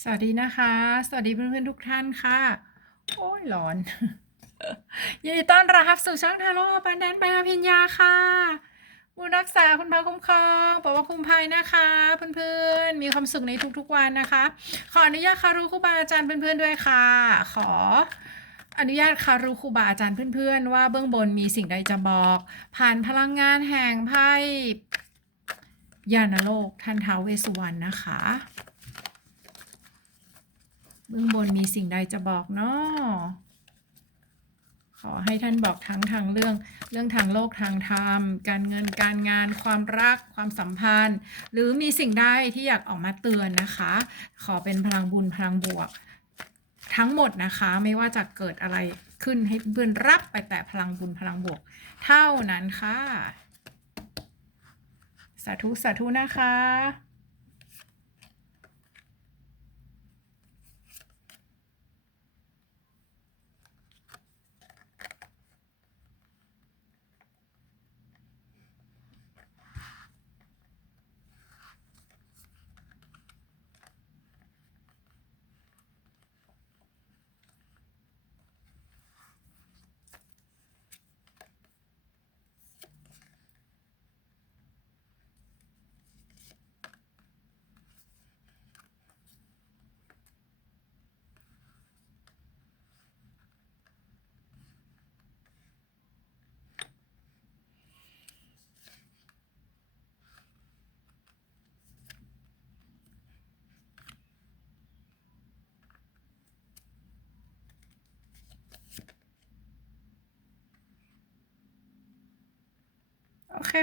สวัสดีนะคะ สวัสดีเพื่อนๆทุกท่านค่ะ โอ้ยร้อน ยินดีต้อนรับสู่ช่องทาโร่ปันแดนไปอภิญญาค่ะบุญรักษาคุณพระคุ้มครองปกป้องคุ้มภัยนะคะเพื่อนๆ มีความสุขในทุกๆวันนะคะ ขออนุญาตคารุครูบาอาจารย์เพื่อนๆด้วยค่ะ ขออนุญาตคารุครูบาอาจารย์เพื่อนๆ ว่าเบื้องบนมีสิ่งใดจะบอก ผ่านพลังงานแห่งไพ่ยานโลกท่านท้าวเวสสุวรรณนะคะ เบื้องบนมีสิ่งใดจะบอกเนาะขอให้ท่านบอกทั้งทางเรื่องเรื่องทางโลกทางธรรม การเงินการงาน ความรักความสัมพันธ์ หรือมีสิ่งใดที่อยากออกมาเตือนนะคะ ขอเป็นพลังบุญพลังบวก ทั้งหมดนะคะไม่ว่าจะเกิดอะไรขึ้นให้เพื่อนรับไปแต่พลังบุญพลังบวก เท่านั้นค่ะ สาธุสาธุนะคะ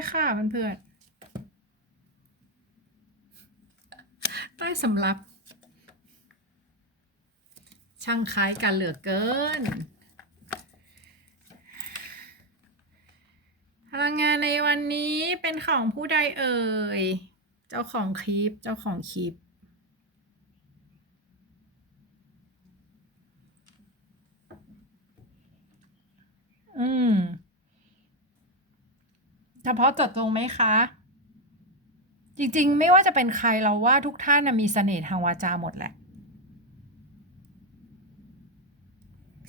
คค่ะเพื่อนๆใต้สำรับช่างคล้ายกันเหลือเกิน พลังงานในวันนี้เป็นของผู้ใดเอ่ย เจ้าของคลิป เจ้าของคลิปอืม ฉพาะเจาะจงไหมคะ จริงๆ ไม่ว่าจะเป็นใครเราว่าทุกท่านมีเสน่ห์ทางวาจาหมดแหละ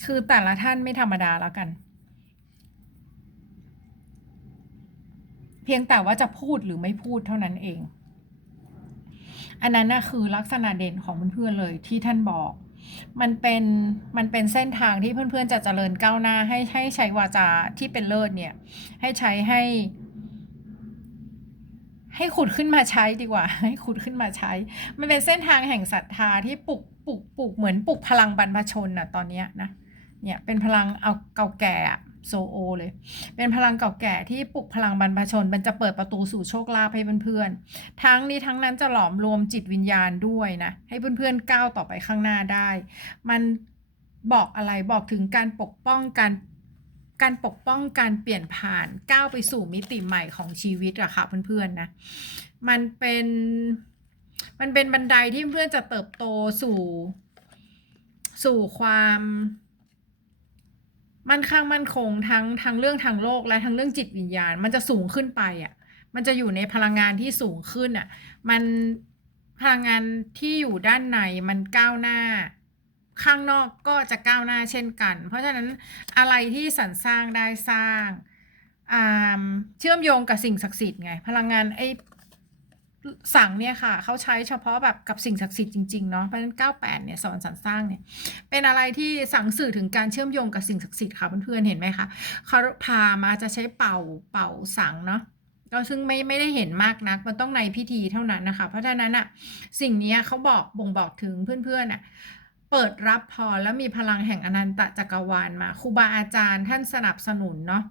คือแต่ละท่านไม่ธรรมดาแล้วกัน เพียงแต่ว่าจะพูดหรือไม่พูดเท่านั้นเอง อันนั้นนะคือลักษณะเด่นของเพื่อนๆเลยที่ท่านบอกมันเป็นมันเป็นเส้นทางที่เพื่อนๆจะเจริญก้าวหน้าให้ให้ใช้วาจาที่เป็นเลิศเนี่ย ให้ใช้ให้ ให้ขุดขึ้นมาใช้ดีกว่า ให้ขุดขึ้นมาใช้ มันเป็นเส้นทางแห่งศรัทธาที่ปลุกปลุกปลุกเหมือนปลุกพลังบรรพชนน่ะตอนนี้นะเนี่ยเป็นพลังเอาเก่าแก่โซโอเลย เป็นพลังเก่าแก่ที่ปลุกพลังบรรพชน มันจะเปิดประตูสู่โชคลาภให้เพื่อนๆ ทั้งนี้ทั้งนั้นจะหลอมรวมจิตวิญญาณด้วยนะ ให้เพื่อนๆก้าวต่อไปข้างหน้าได้ มันบอกอะไรบอกถึงการปกป้องการ การปกป้องการเปลี่ยนผ่านก้าวไปสู่มิติใหม่ของชีวิตอะค่ะเพื่อนๆนะมันเป็นมันเป็นบันไดที่เพื่อนจะเติบโตสู่สู่ความมั่นข้างมั่นคงทั้งทั้งเรื่องทางโลกและทั้งเรื่องจิตวิญญาณ มันจะสูงขึ้นไปอะ มันจะอยู่ในพลังงานที่สูงขึ้นอะ มันพลังงานที่อยู่ด้านในมันก้าวหน้า ข้างนอกก็จะก้าวหน้าเช่นกัน เพราะฉะนั้นอะไรที่สรรสร้างได้สร้างเชื่อมโยงกับสิ่งศักดิ์สิทธิ์ไง พลังงานไอ้สังเนี่ยค่ะเขาใช้เฉพาะแบบกับสิ่งศักดิ์สิทธิ์จริงๆเนาะเพราะฉะนั้น98เนี่ยสอนสรรสร้างเนี่ยเป็นอะไรที่สั่งสื่อถึงการเชื่อมโยงกับสิ่งศักดิ์สิทธิ์ค่ะเพื่อนๆเห็นไหมคะเขาพามาจะใช้เป่าเป่าสังเนาะก็ซึ่งไม่ไม่ได้เห็นมากนักมันต้องในพิธีเท่านั้นนะคะ เพราะฉะนั้นอะสิ่งนี้เขาบอกบ่งบอกถึงเพื่อนๆอะ เปิดรับพรแล้วมีพลังแห่งอนันตจักรวาลมาครูบาอาจารย์ท่านสนับสนุนเนาะ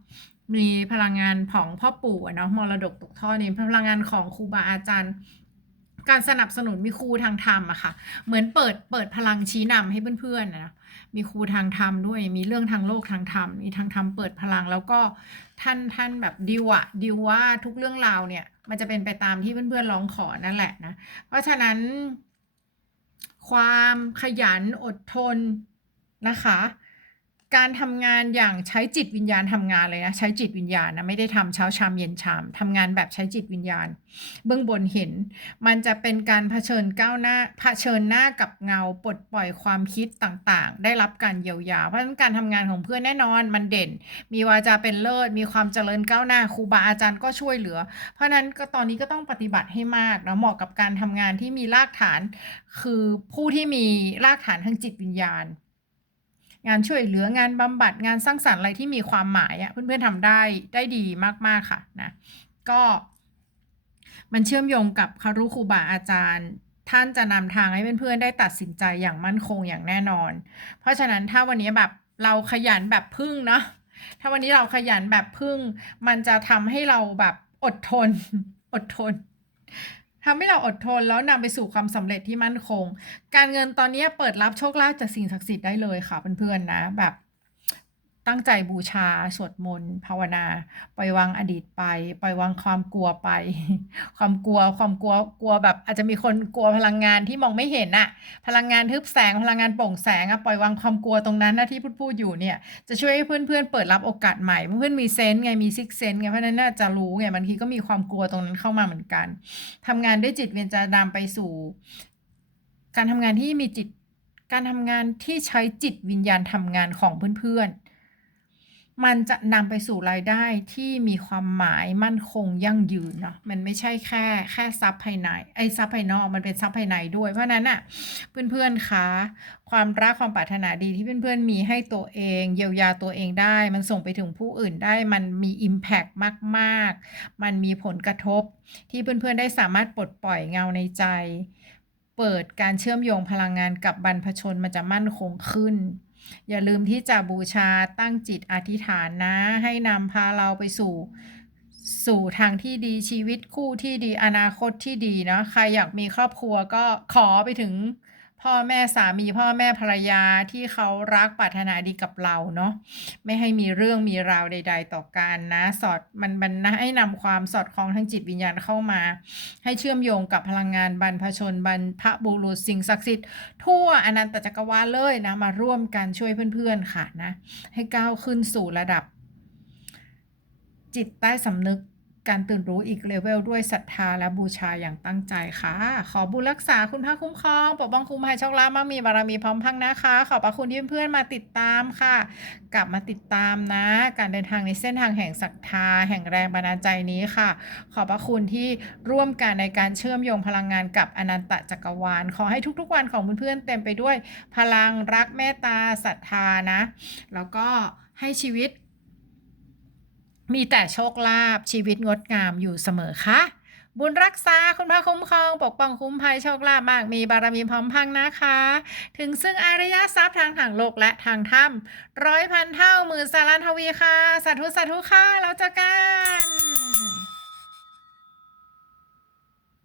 มีพลังงานของพ่อปู่เนาะมรดกตกทอดนี่พลังงานของครูบาอาจารย์ การสนับสนุนมีครูทางธรรมอะค่ะ เหมือนเปิดเปิดพลังชี้นำให้เพื่อนๆนะมีครูทางธรรมด้วยมีเรื่องทางโลกทางธรรมมีทางธรรมเปิดพลังแล้วก็ท่านท่านแบบดิวอะดิวว่าทุกเรื่องราวเนี่ย มันจะเป็นไปตามที่เพื่อนๆร้องขอนั่นแหละนะเพราะฉะนั้น ความขยันอดทนนะคะ การทำงานอย่างใช้จิตวิญญาณทำงานเลยนะใช้จิตวิญญาณนะไม่ได้ทำเช้าชามเย็นชามทำงานแบบใช้จิตวิญญาณ เบื้องบนเห็น มันจะเป็นการเผชิญก้าวหน้าเผชิญหน้ากับเงาปลดปล่อยความคิดต่างๆ ได้รับการเยียวยาเพราะฉะนั้นการทำงานของเพื่อนแน่นอนมันเด่น มีวาจาเป็นเลิศมีความเจริญก้าวหน้าครูบาอาจารย์ก็ช่วยเหลือ เพราะฉะนั้นก็ตอนนี้ก็ต้องปฏิบัติให้มากนะเหมาะกับการทำงานที่มีรากฐาน คือผู้ที่มีรากฐานทางจิตวิญญาณ งานช่วยเหลืองานบำบัดงานสร้างสรรค์อะไรที่มีความหมายอะเพื่อนๆทำได้ได้ดีมากๆค่ะนะก็มันเชื่อมโยงกับคารุครูบาอาจารย์ ท่านจะนำทางให้เพื่อนๆได้ตัดสินใจอย่างมั่นคงอย่างแน่นอน เพราะฉะนั้นถ้าวันนี้แบบเราขยันแบบพึ่งเนาะถ้าวันนี้เราขยันแบบพึ่ง มันจะทำให้เราแบบอดทน อดทน ทำให้เราอดทนแล้วนำไปสู่ความสำเร็จที่มั่นคง การเงินตอนนี้เปิดรับโชคลาภจากสิ่งศักดิ์สิทธิ์ได้เลยค่ะเพื่อนๆนะแบบ ตั้งใจบูชาสวดมนต์ภาวนาปล่อยวางอดีตไป ปล่อยวางความกลัวไป ความกลัวความกลัวกลัวแบบ อาจจะมีคนกลัวพลังงานที่มองไม่เห็นน่ะพลังงานทึบแสงพลังงานโปร่งแสงอะปล่อยวางความกลัวตรงนั้นนะที่พูดพูดอยู่เนี่ยจะช่วยให้เพื่อนๆเปิดรับโอกาสใหม่เพื่อนมีเซนส์ไงมีซิกเซนส์ไงเพราะนั้นน่าจะรู้ไงบางทีก็มีความกลัวตรงนั้นเข้ามาเหมือนกันทำงานด้วยจิตเวียนจะนำไปสู่ การทำงานที่มีจิตการทำงานที่ใช้จิตวิญญาณทำงานของเพื่อนๆ มันจะนำไปสู่รายได้ที่มีความหมายมั่นคงยั่งยืนเนาะมันไม่ใช่แค่แค่ทรัพย์ภายในไอ้ทรัพย์ภายนอกมันเป็นทรัพย์ภายในด้วย เพราะนั้นน่ะเพื่อนๆคะความรักความปรารถนาดีที่เพื่อนๆมีให้ตัวเอง เยียวยาตัวเองได้ มันส่งไปถึงผู้อื่นได้ มันมี impact มากๆ มันมีผลกระทบ ที่เพื่อนๆได้สามารถปลดปล่อยเงาในใจ เปิดการเชื่อมโยงพลังงานกับบรรพชนมันจะมั่นคงขึ้น อย่าลืมที่จะบูชาตั้งจิตอธิษฐานนะ ให้นำพาเราไปสู่สู่ทางที่ดีชีวิตคู่ที่ดีอนาคตที่ดีเนาะใครอยากมีครอบครัวก็ขอไปถึง พ่อแม่สามีพ่อแม่ภรรยาที่เขารักปรารถนาดีกับเราเนาะไม่ให้มีเรื่องมีราวใด ๆ ต่อกันนะสอดมันมันนะให้นำความสอดคล้องทางจิตวิญญาณเข้ามา ให้เชื่อมโยงกับพลังงานบรรพชนบรรพบุรุษสิ่งศักดิ์สิทธิ์ทั่วอนันตจักรวาลเลยนะมาร่วมกันช่วยเพื่อนๆค่ะนะให้ก้าวขึ้นสู่ระดับ จิตใต้สำนึก การตื่นรู้อีกเลเวลด้วยศรัทธาและบูชาอย่างตั้งใจค่ะ ขอบุญรักษาคุณพระคุ้มครองปกป้องคุ้มภัยโชคลามั่งมีบารมีพร้อมพังนะคะ ขอบพระคุณที่เพื่อนมาติดตามค่ะ กลับมาติดตามนะ การเดินทางในเส้นทางแห่งศรัทธา แห่งแรงบันดาลใจนี้ค่ะ ขอบพระคุณที่ร่วมกันในการเชื่อมโยงพลังงานกับอนันตจักรวาล ขอให้ทุกๆวันของเพื่อนๆเต็มไปด้วย พลังรักเมตตาศรัทธานะ แล้วก็ให้ชีวิต มีแต่โชคลาภชีวิตงดงามอยู่เสมอค่ะบุญรักษาคุณพระคุ้มครอง ปกป้องคุ้มภัยโชคลาภมากมีบารมีพร้อมพังนะคะ ถึงซึ่งอริยทรัพย์ทางทางโลกและทางธรรมร้อยพันเท่าหมื่นสารันทวีค่ะสาธุสาธุค่ะเราจะกัน